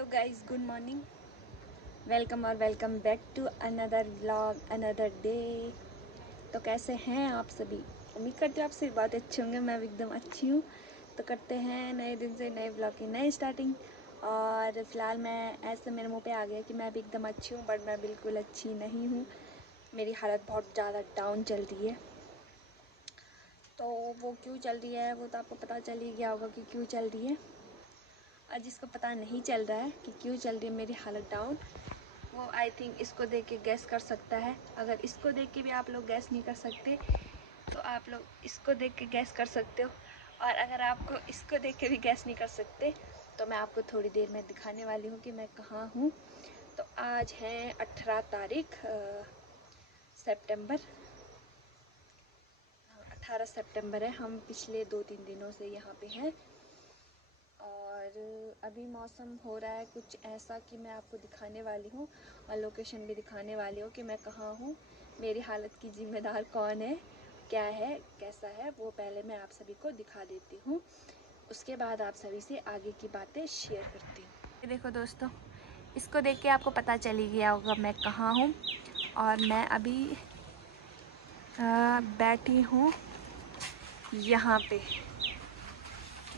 Hello guys, good morning, welcome और welcome back to another vlog, another day. तो कैसे हैं आप सभी? उम्मीद करते हो आप सभी बहुत अच्छे होंगे। मैं भी एकदम अच्छी हूँ। तो करते हैं नए दिन से नए व्लॉग की नई स्टार्टिंग। और फ़िलहाल मैं ऐसे मेरे मुंह पे आ गया कि मैं भी एकदम अच्छी हूँ, बट मैं बिल्कुल अच्छी नहीं हूँ। मेरी हालत बहुत ज़्यादा डाउन चल रही है। तो वो क्यों चल रही है वो तो आपको पता चल ही गया होगा कि क्यों चल रही है। और जिसको पता नहीं चल रहा है कि क्यों चल रही है मेरी हालत डाउन, वो आई थिंक इसको देख के गैस कर सकता है। अगर इसको देख के भी आप लोग गैस नहीं कर सकते तो आप लोग इसको देख के गैस कर सकते हो। और अगर आपको इसको देख के भी गैस नहीं कर सकते तो मैं आपको थोड़ी देर में दिखाने वाली हूँ कि मैं कहाँ हूँ। तो आज है 18 तारीख सितंबर, 18 सितंबर है। हम पिछले 2-3 दिनों से यहाँ पे हैं और अभी मौसम हो रहा है कुछ ऐसा कि मैं आपको दिखाने वाली हूँ और लोकेशन भी दिखाने वाली हूँ कि मैं कहाँ हूँ। मेरी हालत की जिम्मेदार कौन है, क्या है, कैसा है, वो पहले मैं आप सभी को दिखा देती हूँ। उसके बाद आप सभी से आगे की बातें शेयर करती हूँ। ये देखो दोस्तों, इसको देख के आपको पता चल ही गया होगा मैं कहाँ हूँ। और मैं अभी बैठी हूँ यहाँ पे,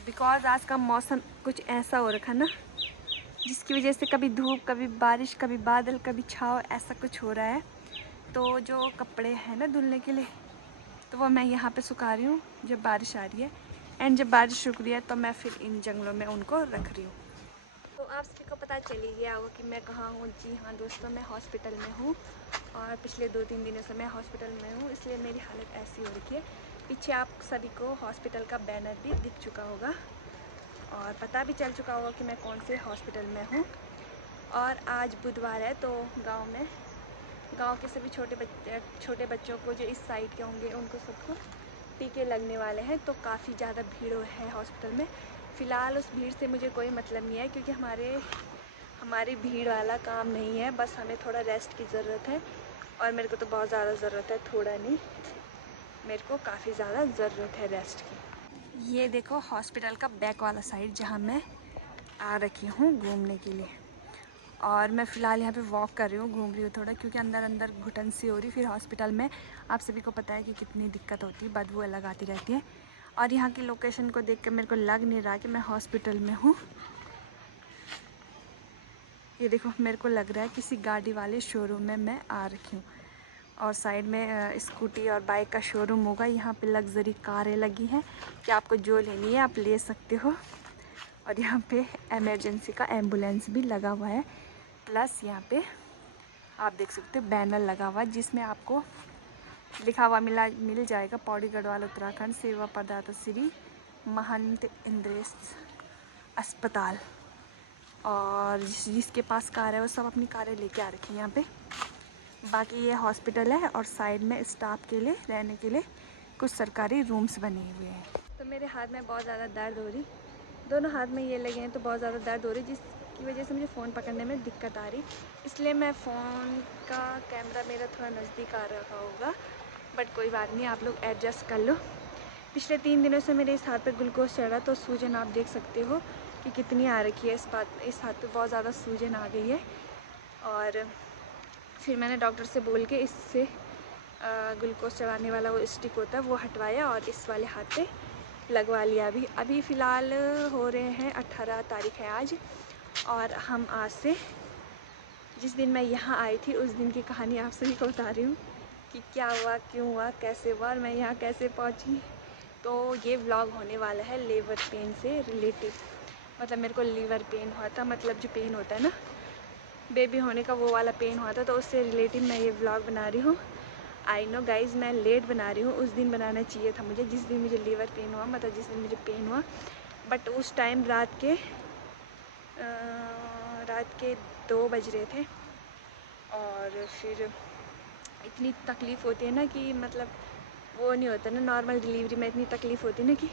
बिकॉज़ आज का मौसम कुछ ऐसा हो रखा ना, जिसकी वजह से कभी धूप, कभी बारिश, कभी बादल, कभी छाँव, ऐसा कुछ हो रहा है। तो जो कपड़े हैं ना धुलने के लिए, तो वो मैं यहाँ पे सुखा रही हूँ जब बारिश आ रही है। एंड जब बारिश रुक रही है तो मैं फिर इन जंगलों में उनको रख रही हूँ। तो आप सभी को पता चल ही गया होगा कि मैं कहाँ हूँ। जी हाँ दोस्तों, मैं हॉस्पिटल में हूँ और पिछले 2-3 दिनों से मैं हॉस्पिटल में हूँ, इसलिए मेरी हालत ऐसी हो रखी है। पीछे आप सभी को हॉस्पिटल का बैनर भी दिख चुका होगा और पता भी चल चुका होगा कि मैं कौन से हॉस्पिटल में हूँ। और आज बुधवार है तो गांव के सभी छोटे बच्चों को जो इस साइड के होंगे उनको सबको टीके लगने वाले हैं। तो काफ़ी ज़्यादा भीड़ है हॉस्पिटल में। फ़िलहाल उस भीड़ से मुझे कोई मतलब नहीं है, क्योंकि हमारी भीड़ वाला काम नहीं है। बस हमें थोड़ा रेस्ट की ज़रूरत है और मेरे को तो बहुत ज़्यादा ज़रूरत है, थोड़ा नहीं, मेरे को काफ़ी ज़्यादा ज़रूरत है रेस्ट की। ये देखो हॉस्पिटल का बैक वाला साइड जहाँ मैं आ रखी हूँ घूमने के लिए। और मैं फ़िलहाल यहाँ पे वॉक कर रही हूँ, घूम रही हूँ थोड़ा, क्योंकि अंदर अंदर घुटन सी हो रही। फिर हॉस्पिटल में आप सभी को पता है कि कितनी दिक्कत होती है, बदबू अलग आती रहती है। और यहाँ की लोकेशन को देख कर मेरे को लग नहीं रहा कि मैं हॉस्पिटल में हूँ। ये देखो, मेरे को लग रहा है किसी गाड़ी वाले शोरूम में मैं आ रखी हूँ। और साइड में स्कूटी और बाइक का शोरूम होगा। यहाँ पे लग्जरी कारें लगी हैं कि आपको जो लेनी है आप ले सकते हो। और यहाँ पे इमरजेंसी का एम्बुलेंस भी लगा हुआ है। प्लस यहाँ पे आप देख सकते हो बैनर लगा हुआ जिसमें आपको लिखा हुआ मिल जाएगा, पौड़ी गढ़वाल उत्तराखंड सेवा प्रदाता श्री महंत इंद्रेश अस्पताल। और जिसके पास कार है वो सब अपनी कारें लेके आ रखी हैं यहाँ पे। बाकी ये हॉस्पिटल है और साइड में स्टाफ के लिए रहने के लिए कुछ सरकारी रूम्स बने हुए हैं। तो मेरे हाथ में बहुत ज़्यादा दर्द हो रही, दोनों हाथ में ये लगे हैं तो बहुत ज़्यादा दर्द हो रही, जिसकी वजह से मुझे फ़ोन पकड़ने में दिक्कत आ रही। इसलिए मैं फ़ोन का कैमरा मेरा थोड़ा नज़दीक आ रखा होगा, बट कोई बात नहीं, आप लोग एडजस्ट कर लो। पिछले 3 दिनों से मेरे इस हाथ पे ग्लूकोज चढ़ा, तो सूजन आप देख सकते हो कि कितनी आ रखी है। इस हाथ पे बहुत ज़्यादा सूजन आ गई है। और फिर मैंने डॉक्टर से बोल के इससे ग्लूकोज चढ़ाने वाला वो स्टिक होता है वो हटवाया और इस वाले हाथ पे लगवा लिया। अभी फ़िलहाल हो रहे हैं 18 तारीख है आज। और हम आज से, जिस दिन मैं यहाँ आई थी उस दिन की कहानी आप सभी को बता रही हूँ कि क्या हुआ, क्यों हुआ, कैसे हुआ और मैं यहाँ कैसे पहुँची। तो ये व्लॉग होने वाला है लीवर पेन से रिलेटेड। मतलब मेरे को लीवर पेन हुआ था, मतलब जो पेन होता है ना बेबी होने का, वो वाला पेन हुआ था, तो उससे रिलेटेड मैं ये व्लॉग बना रही हूँ। आई नो गाइज़, मैं लेट बना रही हूँ। उस दिन बनाना चाहिए था मुझे जिस दिन मुझे लीवर पेन हुआ, मतलब जिस दिन मुझे पेन हुआ। बट उस टाइम रात के 2 बज रहे थे। और फिर इतनी तकलीफ़ होती है ना कि मतलब वो नहीं होता ना, नॉर्मल डिलीवरी में इतनी तकलीफ़ होती है ना कि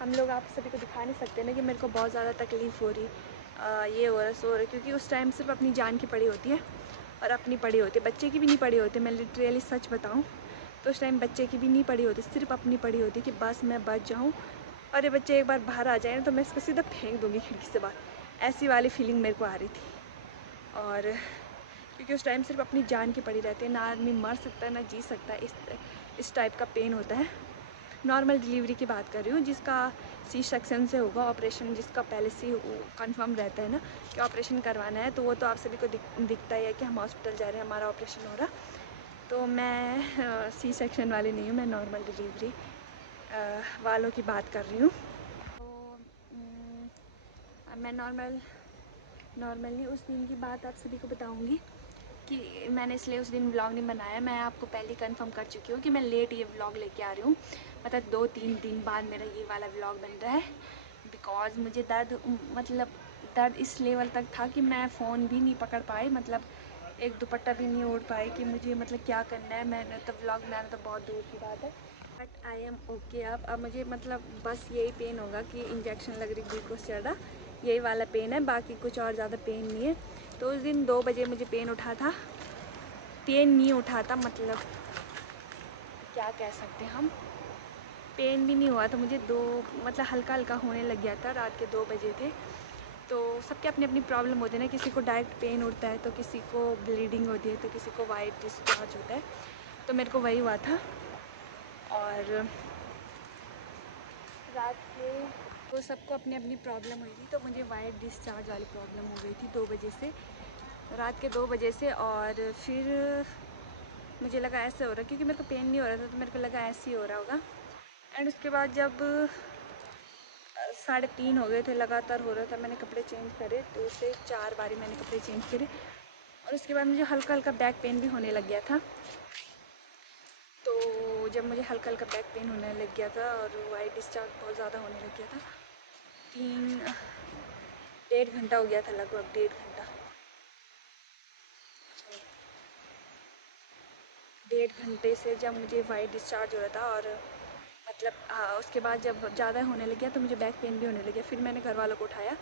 हम लोग आप सभी को दिखा नहीं सकते ना कि मेरे को बहुत ज़्यादा तकलीफ़ हो रही, ये हो रहा, सो हो रहा। क्योंकि उस टाइम सिर्फ अपनी जान की पड़ी होती है और अपनी पड़ी होती है, बच्चे की भी नहीं पड़ी होती। मैं लिटरली सच बताऊँ तो उस टाइम बच्चे की भी नहीं पड़ी होती, सिर्फ अपनी पड़ी होती कि बस मैं बच जाऊँ और ये बच्चे एक बार बाहर आ जाए ना तो मैं इसको सीधा फेंक दूँगी खिड़की से बाहर। ऐसी वाली फीलिंग मेरे को आ रही थी। और क्योंकि उस टाइम सिर्फ अपनी जान की पड़ी रहती है, ना आदमी मर सकता है ना जी सकता है, इस टाइप का पेन होता है। नॉर्मल डिलीवरी की बात कर रही हूँ, जिसका सी सेक्शन से होगा ऑपरेशन, जिसका पहले से कंफर्म रहता है ना कि ऑपरेशन करवाना है, तो वो तो आप सभी को दिखता ही है कि हम हॉस्पिटल जा रहे हैं, हमारा ऑपरेशन हो रहा। तो मैं सी सेक्शन वाली नहीं हूँ, मैं नॉर्मल डिलीवरी वालों की बात कर रही हूँ। तो मैं नॉर्मली उस दिन की बात आप सभी को बताऊँगी कि मैंने इसलिए उस दिन व्लॉग नहीं बनाया। मैं आपको पहले कंफर्म कर चुकी हूँ कि मैं लेट ये व्लॉग लेके आ रही हूँ, मतलब 2-3 दिन बाद मेरा ये वाला व्लॉग बन रहा है। बिकॉज़ मुझे दर्द इस लेवल तक था कि मैं फ़ोन भी नहीं पकड़ पाई, मतलब एक दुपट्टा भी नहीं ओढ़ पाई कि मुझे मतलब क्या करना है। मैंने तो व्लॉग बनाना तो बहुत दूर की बात है, बट आई एम ओके। अब मुझे मतलब बस यही पेन होगा कि इंजेक्शन लग रही, ग्लूकोज चढ़ रहा, यही वाला पेन है, बाकी कुछ और ज़्यादा पेन नहीं है। तो उस दिन 2 बजे मुझे पेन नहीं उठा था, मतलब क्या कह सकते हैं हम, पेन भी नहीं हुआ था मुझे, मतलब हल्का हल्का होने लग गया था। रात के 2 बजे थे। तो सबके अपनी अपनी प्रॉब्लम होती है ना, किसी को डायरेक्ट पेन उठता है, तो किसी को ब्लीडिंग होती है, तो किसी को वाइट डिस्चार्ज होता है। तो मेरे को वही हुआ था। और रात के तो सबको अपनी अपनी प्रॉब्लम हुई थी, तो मुझे वाइट डिस्चार्ज वाली प्रॉब्लम हो गई थी 2 बजे से, रात के 2 बजे से। और फिर मुझे लगा ऐसे हो रहा, क्योंकि मेरे को पेन नहीं हो रहा था, तो मेरे को लगा ऐसे ही हो रहा होगा। एंड उसके बाद जब 3:30 हो गए थे, लगातार हो रहा था, मैंने कपड़े चेंज करे, 2 से 4 बारी मैंने कपड़े चेंज करे। और उसके बाद मुझे हल्का हल्का बैक पेन भी होने लग गया था। तो जब मुझे हल्का हल्का बैक पेन होने लग गया था और वाइट डिस्चार्ज बहुत ज़्यादा होने लग गया था, 1.5 घंटा हो गया था, लगभग 1.5 घंटा। 1.5 घंटे से जब मुझे वाइट डिस्चार्ज हो रहा था, और मतलब उसके बाद जब ज़्यादा होने लग गया तो मुझे बैक पेन भी होने लग गया। फिर मैंने घर वालों को उठाया,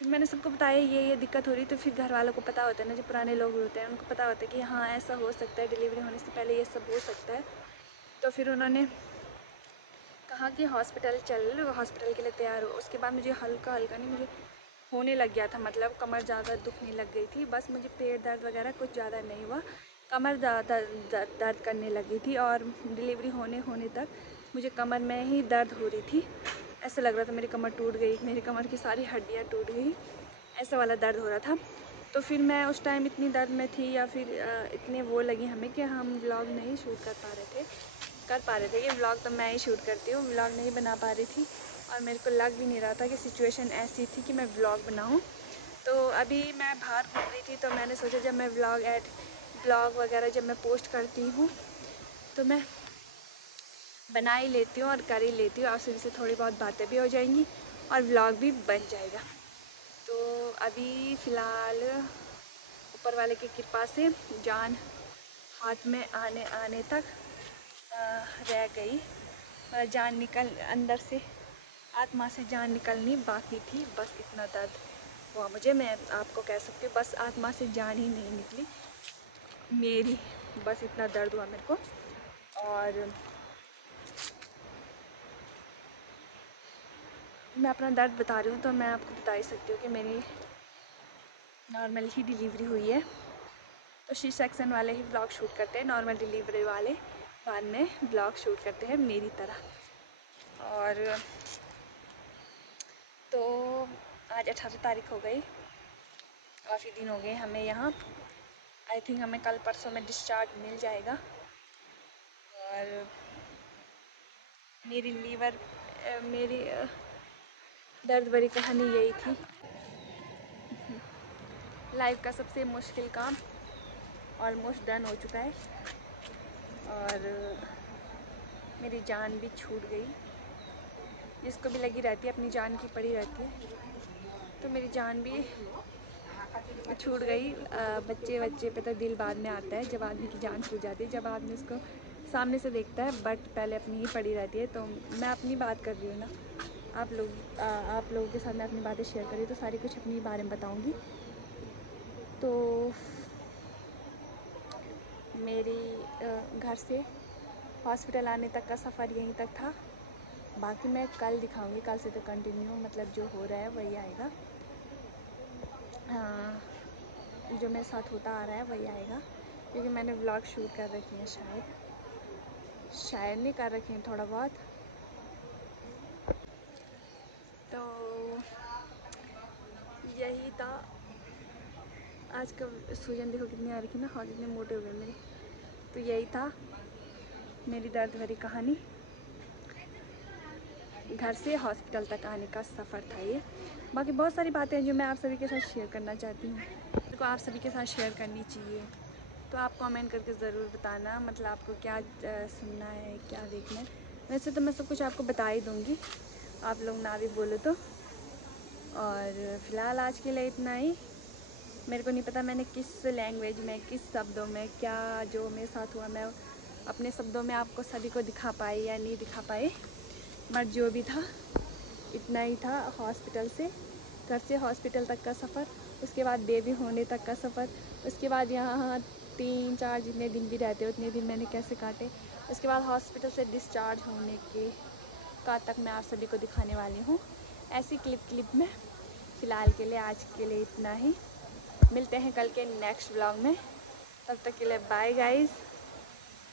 फिर मैंने सबको बताया ये दिक्कत हो रही। तो फिर घर वालों को पता होता है ना, जो पुराने लोग होते हैं उनको पता होता है कि हाँ ऐसा हो सकता है, डिलीवरी होने से पहले ये सब हो सकता है। तो फिर उन्होंने कहा कि हॉस्पिटल के लिए तैयार हो। उसके बाद मुझे हल्का हल्का नहीं, मुझे होने लग गया था, मतलब कमर ज़्यादा दुखने लग गई थी। बस मुझे पेट दर्द वगैरह कुछ ज़्यादा नहीं हुआ, कमर ज़्यादा दर्द करने लगी थी। और डिलीवरी होने तक मुझे कमर में ही दर्द हो रही थी, ऐसा लग रहा था मेरी कमर टूट गई, मेरी कमर की सारी हड्डियाँ टूट गई, ऐसा वाला दर्द हो रहा था। तो फिर मैं उस टाइम इतनी दर्द में थी, या फिर इतने वो लगी हमें कि हम व्लॉग नहीं शूट कर पा रहे थे। ये व्लॉग तो मैं ही शूट करती हूँ, व्लॉग नहीं बना पा रही थी। और मेरे को लग भी नहीं रहा था कि सिचुएशन ऐसी थी कि मैं व्लॉग बनाऊँ। तो अभी मैं बाहर घूम रही थी, तो मैंने सोचा जब मैं व्लॉग वगैरह जब मैं पोस्ट करती हूँ तो मैं बना ही लेती हूँ और कर ही लेती हूँ, आपसे से थोड़ी बहुत बातें भी हो जाएंगी और व्लॉग भी बन जाएगा। तो अभी फ़िलहाल ऊपर वाले की कृपा से जान हाथ में आने आने तक रह गई, जान निकल अंदर से, आत्मा से जान निकलनी बाकी थी। बस इतना दर्द हुआ मुझे, मैं आपको कह सकती हूँ बस आत्मा से जान ही नहीं निकली मेरी, बस इतना दर्द हुआ मेरे को। और मैं अपना दर्द बता रही हूँ तो मैं आपको बता ही सकती हूँ कि मेरी नॉर्मल ही डिलीवरी हुई है। तो सी सेक्शन वाले ही ब्लॉग शूट करते हैं, नॉर्मल डिलीवरी वाले बाद में ब्लॉग शूट करते हैं मेरी तरह। और तो आज 18 तारीख हो गई, काफ़ी दिन हो गए हमें यहाँ। आई थिंक हमें कल परसों में डिस्चार्ज मिल जाएगा। और मेरी दर्द भरी कहानी यही थी। लाइफ का सबसे मुश्किल काम ऑलमोस्ट डन हो चुका है, और मेरी जान भी छूट गई। जिसको भी लगी रहती है अपनी जान की पड़ी रहती है, तो मेरी जान भी छूट गई। बच्चे पे तो दिल बाद में आता है, जब आदमी की जान छूट जाती है, जब आदमी उसको सामने से देखता है, बट पहले अपनी ही पड़ी रहती है। तो मैं अपनी बात कर रही हूँ ना, आप लोगों के साथ मैं अपनी बातें शेयर कर रही हूँ, तो सारी कुछ अपनी बारे में बताऊँगी। तो मेरी घर से हॉस्पिटल आने तक का सफ़र यहीं तक था। बाकी मैं कल दिखाऊंगी, कल से तो कंटिन्यू मतलब जो हो रहा है वही आएगा। हाँ, जो मेरे साथ होता आ रहा है वही आएगा, क्योंकि मैंने व्लॉग शूट कर रखी हैं, शायद नहीं कर रखे हैं थोड़ा बहुत। तो यही था आज का। सूजन देखो कितनी आ रखी ना, हाथ इतने मोटे हो गए मेरे। तो यही था मेरी दर्द भरी कहानी, घर से हॉस्पिटल तक आने का सफ़र था ये। बाकी बहुत सारी बातें हैं जो मैं आप सभी के साथ शेयर करना चाहती हूँ, को आप सभी के साथ शेयर करनी चाहिए। तो आप कमेंट करके ज़रूर बताना, मतलब आपको क्या सुनना है, क्या देखना है। वैसे तो मैं सब कुछ आपको बता ही दूँगी, आप लोग ना भी बोलो तो। और फ़िलहाल आज के लिए इतना ही। मेरे को नहीं पता मैंने किस लैंग्वेज में, किस शब्दों में, क्या जो मेरे साथ हुआ मैं अपने शब्दों में आपको सभी को दिखा पाई या नहीं दिखा पाई, बट जो भी था इतना ही था। हॉस्पिटल से, घर से हॉस्पिटल तक का सफ़र, उसके बाद बेबी होने तक का सफ़र, उसके बाद यहाँ 3-4 जितने दिन भी रहते उतने दिन मैंने कैसे काटे, उसके बाद हॉस्पिटल से डिस्चार्ज होने के का तक मैं आप सभी को दिखाने वाली हूँ ऐसी क्लिप में। फ़िलहाल के लिए आज के लिए इतना ही। मिलते हैं कल के नेक्स्ट व्लॉग में, तब तक के लिए बाय गाइस।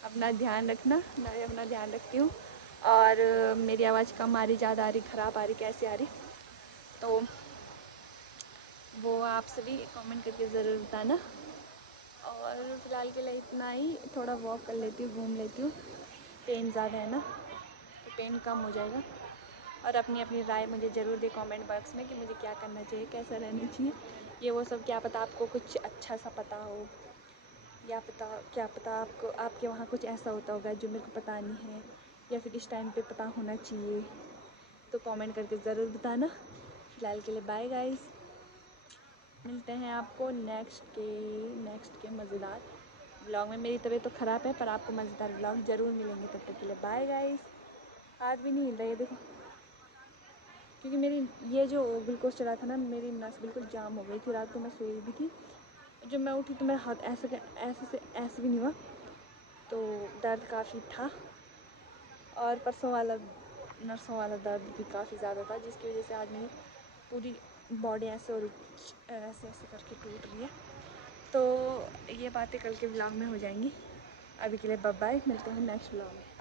अपना ध्यान रखना, मैं अपना ध्यान रखती हूँ। और मेरी आवाज़ कम आ रही, ज़्यादा आ रही, ख़राब आ रही, कैसे आ रही, तो वो आप सभी कमेंट करके ज़रूर बताना। और फ़िलहाल के लिए इतना ही। थोड़ा वॉक कर लेती हूँ, घूम लेती हूँ, पेन ज़्यादा है ना तो पेन कम हो जाएगा। और अपनी अपनी राय मुझे ज़रूर दे कमेंट बॉक्स में कि मुझे क्या करना चाहिए, कैसा रहना चाहिए, ये वो सब। क्या पता आपको कुछ अच्छा सा पता हो, या क्या पता आपको आपके वहाँ कुछ ऐसा होता होगा जो मेरे को पता नहीं है, या फिर इस टाइम पे पता होना चाहिए। तो कमेंट करके ज़रूर बताना। फ़िलहाल के लिए बाय गाइस, मिलते हैं आपको नेक्स्ट के मज़ेदार व्लॉग में। मेरी तबीयत तो ख़राब है पर आपको मज़ेदार व्लॉग ज़रूर मिलेंगे। तब तक के लिए बाय गाइस। हाथ भी नहीं हिल रहा है देखो, क्योंकि मेरी ये जो ग्लूकोज चढ़ा था ना, मेरी नस बिल्कुल जाम हो गई थी। रात को मैं सोई भी थी, जब मैं उठी तो मेरा हाथ ऐसे भी नहीं हुआ। तो दर्द काफ़ी था, और परसों वाला नसों वाला दर्द भी काफ़ी ज़्यादा था, जिसकी वजह से आज मेरी पूरी बॉडी ऐसे करके टूट रही है। तो ये बातें कल के व्लॉग में हो जाएंगी। अभी के लिए बाय बाय, मिलते हैं नेक्स्ट व्लॉग में।